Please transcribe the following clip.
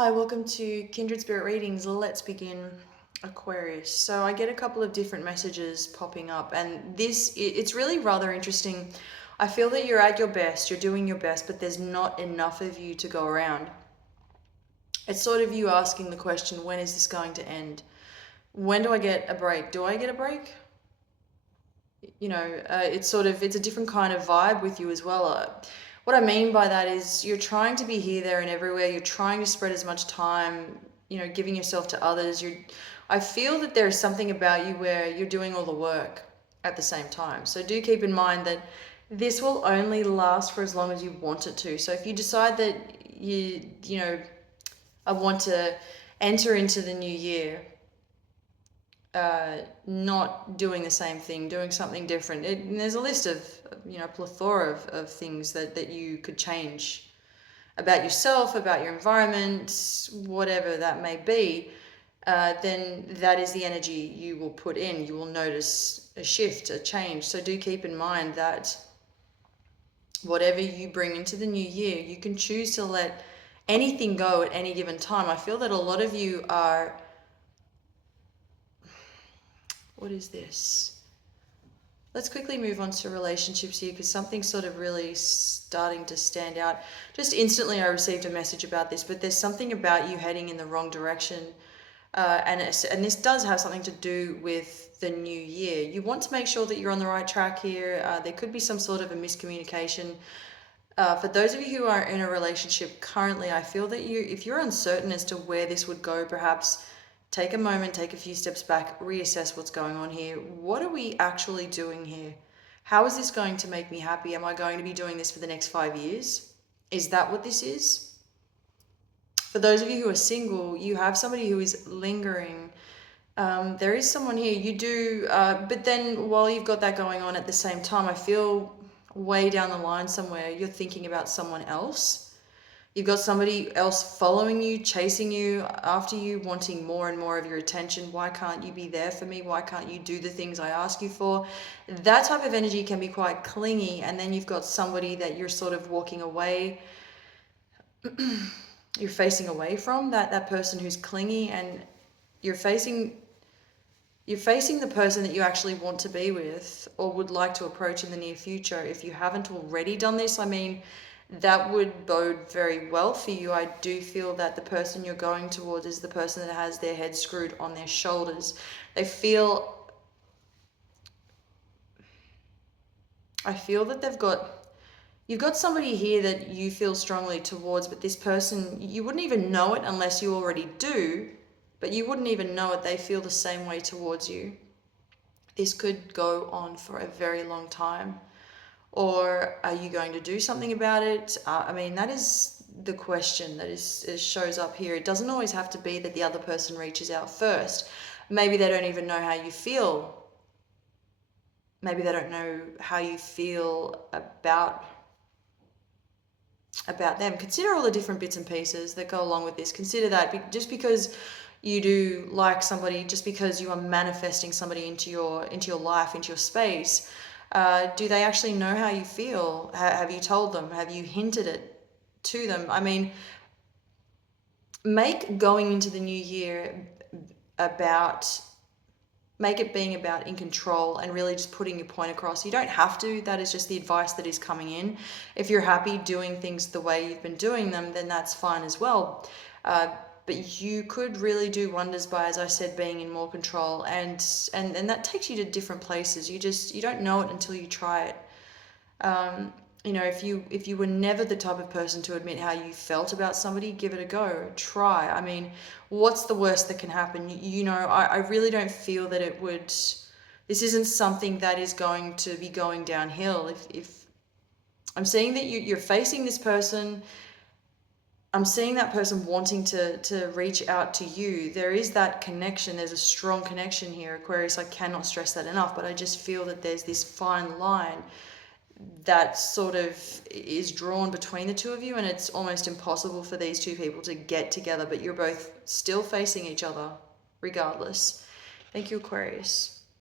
Hi, welcome to Kindred Spirit Readings. Let's begin, Aquarius. So I get a couple of different messages popping up, and it's really rather interesting. I feel that you're at your best, you're doing your best, but there's not enough of you to go around. It's sort of you asking the question, when is this going to end? When do I get a break? Do I get a break? It's a different kind of vibe with you as well. What I mean by that is you're trying to be here, there, and everywhere. You're trying to spread as much time, giving yourself to others. I feel that there is something about you where you're doing all the work at the same time. So do keep in mind that this will only last for as long as you want it to. So if you decide that I want to enter into the new year not doing the same thing, doing something different. And there's a list of, plethora of things that you could change about yourself, about your environment, whatever that may be. Then that is the energy you will put in. You will notice a shift, a change. So do keep in mind that whatever you bring into the new year, you can choose to let anything go at any given time. I feel that a lot of you are, what is this? Let's quickly move on to relationships here because something's sort of really starting to stand out. Just instantly I received a message about this, but there's something about you heading in the wrong direction. And this does have something to do with the new year. You want to make sure that you're on the right track here. There could be some sort of a miscommunication. For those of you who are in a relationship currently, I feel that if you're uncertain as to where this would go, perhaps take a moment, take a few steps back, reassess what's going on here. What are we actually doing here? How is this going to make me happy? Am I going to be doing this for the next 5 years? Is that what this is? For those of you who are single, you have somebody who is lingering. There is someone here, you do, but then while you've got that going on at the same time, I feel way down the line somewhere, you're thinking about someone else. You've got somebody else following you, chasing you, after you, wanting more and more of your attention. Why can't you be there for me? Why can't you do the things I ask you for? That type of energy can be quite clingy. And then you've got somebody that you're sort of walking away, you're facing away from, that person who's clingy, and you're facing the person that you actually want to be with or would like to approach in the near future. If you haven't already done this, I mean, that would bode very well for you. I do feel that the person you're going towards is the person that has their head screwed on their shoulders. I feel that you've got somebody here that you feel strongly towards, but this person, you wouldn't even know it unless you already do, but you wouldn't even know it. They feel the same way towards you. This could go on for a very long time. Or are you going to do something about it? I mean, that is the question that shows up here. It doesn't always have to be that the other person reaches out first. Maybe they don't even know how you feel. Maybe they don't know how you feel about them. Consider all the different bits and pieces that go along with this. Consider that just because you do like somebody, just because you are manifesting somebody into your life, into your space, do they actually know how you feel? Have you told them? Have you hinted it to them? I mean, make going into the new year about, make it being about in control and really just putting your point across. You don't have to. That is just the advice that is coming in. If you're happy doing things the way you've been doing them, then that's fine as well. But you could really do wonders by, as I said, being in more control, and that takes you to different places. You don't know it until you try it. If you were never the type of person to admit how you felt about somebody, give it a go. Try. I mean, what's the worst that can happen? I really don't feel that it would. This isn't something that is going to be going downhill. If I'm seeing that you're facing this person, I'm seeing that person wanting to reach out to you. There is that connection. There's a strong connection here, Aquarius. I cannot stress that enough, but I just feel that there's this fine line that sort of is drawn between the two of you, and it's almost impossible for these two people to get together, but you're both still facing each other regardless. Thank you, Aquarius.